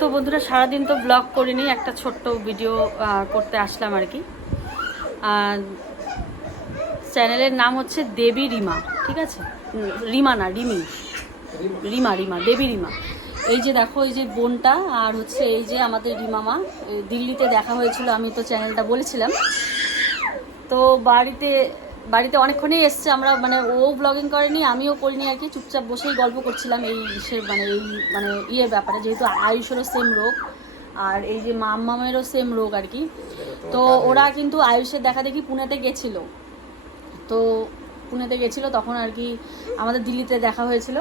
তো বন্ধুরা, সারাদিন তো ব্লগ করিনি, একটা ছোট্ট ভিডিও করতে আসলাম আর কি। চ্যানেলের নাম হচ্ছে দেবী রিমা, ঠিক আছে? রিমা না, রিমি। রিমা রিমা, দেবী রিমা। এই যে দেখো, এই যে বোনটা, আর হচ্ছে এই যে আমাদের রিমামা দিল্লিতে দেখা হয়েছিল, আমি তো চ্যানেলটা বলেছিলাম। তো বাড়িতে বাড়িতে অনেকক্ষণই এসছে, আমরা মানে ও ব্লগিং করেনি, আমিও করিনি আর কি, চুপচাপ বসেই গল্প করছিলাম এই ইসের মানে এই মানে ইয়ের ব্যাপারে, যেহেতু আয়ুষেরও সেম রোগ, আর এই যে মামেরও সেম রোগ আর কি। তো ওরা কিন্তু আয়ুষের দেখা দেখি পুনেতে গেছিল। তো পুনেতে গেছিল, তখন আর কি আমাদের দিল্লিতে দেখা হয়েছিল।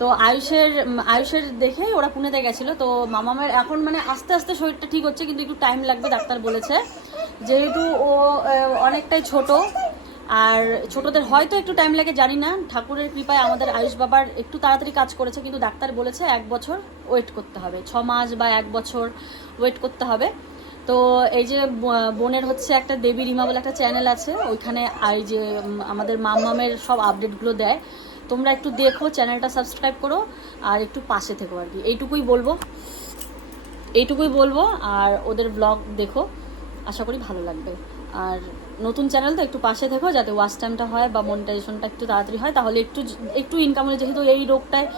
তো আয়ুষের আয়ুষের দেখেই ওরা পুনেতে গেছিল। তো মামামের এখন মানে আস্তে আস্তে শরীরটা ঠিক হচ্ছে, কিন্তু একটু টাইম লাগবে, ডাক্তার বলেছে। যেহেতু ও অনেকটাই ছোট আর ছোটদের হয়তো একটু টাইম লাগে, জানি না। ঠাকুরের কৃপায় আমাদের আয়ুষ বাবার একটু তাড়াতাড়ি কাজ করেছে, কিন্তু ডাক্তার বলেছে এক বছর ওয়েট করতে হবে। ছ মাস বা এক বছর ওয়েট করতে হবে। তো এই যে বোনের হচ্ছে একটা দেবী রিমা বলে একটা চ্যানেল আছে, ওইখানে এই যে আমাদের মামামের সব আপডেটগুলো দেয়। তোমরা একটু দেখো চ্যানেলটা সাবস্ক্রাইব করো, আর একটু পাশে থেকো আর কি। এইটুকুই বলব। এইটুকুই বলব, আর ওদের ব্লগ দেখো। আশা করি ভালো লাগবে। আর নতুন চ্যানেল তো একটু পাশে থেকো, যাতে ওয়াচ টাইমটা হয় বা মনিটাইজেশনটা একটু তাড়াতাড়ি হয়। তাহলে একটু একটু ইনকাম হলে যেহেতু এই রোগটায়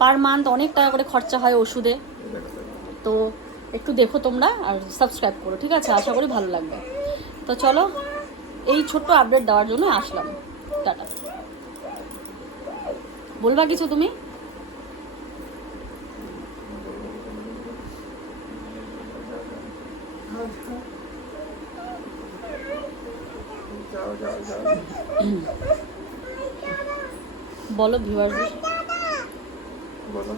পার মান্থ অনেক টাকা করে খরচা হয় ওষুধে। তো একটু দেখো তোমরা আর সাবস্ক্রাইব করো, ঠিক আছে? আশা করি ভালো লাগবে। তো চলো, এই ছোট্ট আপডেট দেওয়ার জন্য আসলাম। টাটা। বলবা কিছু তুমি? বলো ভিউয়ারদের বলো।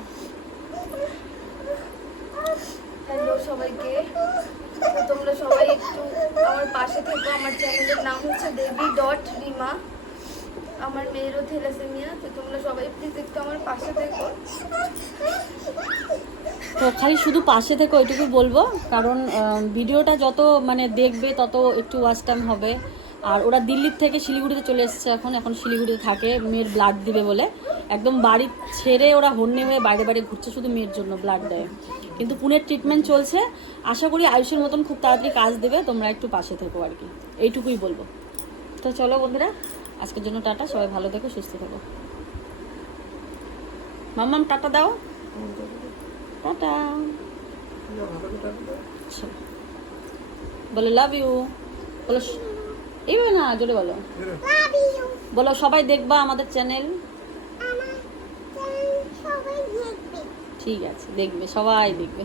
হ্যালো সবাইকে। তোমরা সবাই একটু আমার পাশে থেকো। আমার চ্যানেলের নাম হচ্ছে দেবী ডট রিমা। আমার মেয়েরও থ্যালাসেমিয়া। তো তোমরা সবাই প্লিজ একটু আমার পাশে থেকো। তো খালি শুধু পাশে থেকে ওইটুকু বলব। কারণ ভিডিওটা যত মানে দেখবে তত একটু ওয়াচ টাইম হবে। আর ওরা দিল্লির থেকে শিলিগুড়িতে চলে এসেছে এখন এখন শিলিগুড়িতে থাকে, মেয়ের ব্লাড দিবে বলে। একদম বাড়ি ছেড়ে ওরা হন্যে হয়ে বাইরে বাইরে ঘুরছে, শুধু মেয়ের জন্য ব্লাড দেয়। কিন্তু পুনের ট্রিটমেন্ট চলছে। আশা করি আয়ুষের মতন খুব তাড়াতাড়ি কাজ দেবে, তোমরা একটু পাশে থেকো আর কি। এইটুকুই বলব। তো চলো বন্ধুরা, আজকের জন্য টাটা, সবাই ভালো থেকো, সুস্থ থেকো। মাম্মাম টাটা দাও। টাটা। বলে লাভ ইউ বলো এইভাবে না, জোরে বলো। বলো, সবাই দেখবা আমাদের চ্যানেল ঠিক আছে, দেখবে, সবাই দেখবে।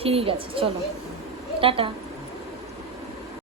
ঠিক আছে, চলো। টাটা।